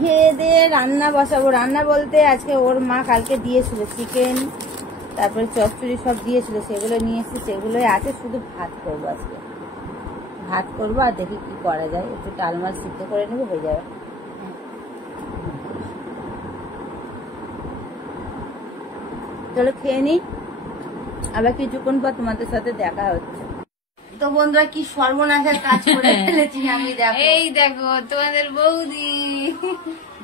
খেয়ে দিয়ে রান্না বসাবো। রান্না বলতে আজকে ওর মা কালকে দিয়েছিল চিকেন, তারপরে চচ্চড়ি সব দিয়েছিল, সেগুলো নিয়ে এসেছি, সেগুলোই আছে। শুধু ভাত করবো আজকে, ভাত করবো আর দেখি কি করা যায়। একটু টাল মাছ সিদ্ধ করে নেবো, হয়ে যাবে। চলো খেয়ে নি, আবার কিছুক্ষণ পর তোমাদের সাথে দেখা হচ্ছে। তো বন্ধুরা কি সর্বনাশের কাজ করে ফেলেছি আমি, দেখো। এই দেখো তোমাদের বৌদি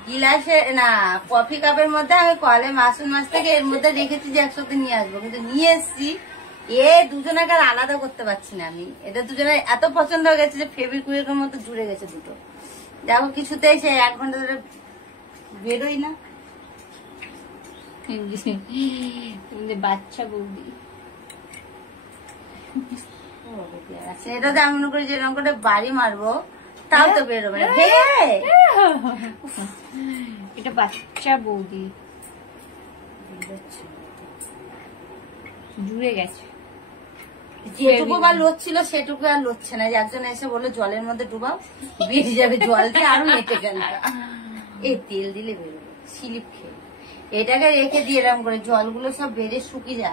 গিলাসে না, কফি কাপের মধ্যে আমি কলে মাসুর মাছ থেকে এর মধ্যে রেখেছি যে একসাথে নিয়ে আসবো, কিন্তু নিয়ে এসছি দুজনাকে আর আলাদা করতে পারছি না আমি। এটা দুজনে এত পছন্দ হয়ে গেছে যে ফেবিকুইকের মতো জুড়ে গেছে দুটো। দেখো কিছুতেই সে 1 ঘন্টা ধরে বেরোই না। বাচ্চা বৌদি সেটাতে আমি মনে করি যে এরকম করে বাড়ি মারবো তাও তো বেরোবে না। এটা বাচ্চা বৌদি জুড়ে গেছে, যেটুকু বা লড়ছিল সেটুকু আর লড়ছে না। একজন এসে বললো জলের মধ্যে ডুবাও, বেরিয়ে যাবে জলটা আরো মেটে গেল। এই তেল দিলে বেরোবে স্লিপ খেয়ে। এটাকে রেখে দিয়ে এরকম করে জলগুলো সব বেড়ে শুকিয়ে যা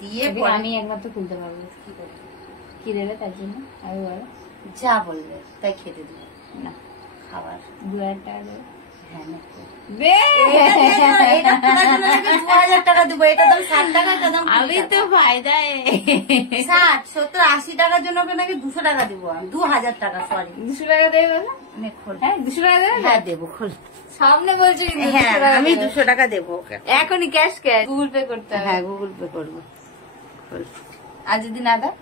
দিয়ে আমি একমাত্র খুলতে পারবো। কি করবো, কি দেবে তার জন্য? আমি বলো যা বলবে তাই খেতে দিবে না, খাবার 2000 টাকা দেবে। হ্যাঁ 2000 টাকা দেবো। এটা দাম 60 টাকা, এটা দাম আমি তো ফায়দায় 60, 70, 80 টাকার জন্য ওকে নাকি 200 টাকা দিবো আমি। 2000 টাকা, সরি 200 টাকা দেবে বলো। হ্যাঁ 200 টাকা দেবে। হ্যাঁ দেবো, খোল। সামনে বলছি হ্যাঁ আমি 200 টাকা দেবো ওকে এখনই। ক্যাশ গুগল পে করতে হবে। হ্যাঁ গুগল পে করবো। আর যদি না দাও?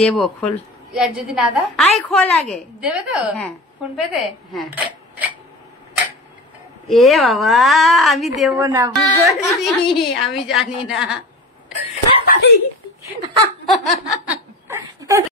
দেবো, খোল। আর যদি না দাও? আয় খোল আগে। দেবে তো? হ্যাঁ ফোন পে তে। হ্যাঁ। এ বাবা আমি দেবো না, আমি জানি না।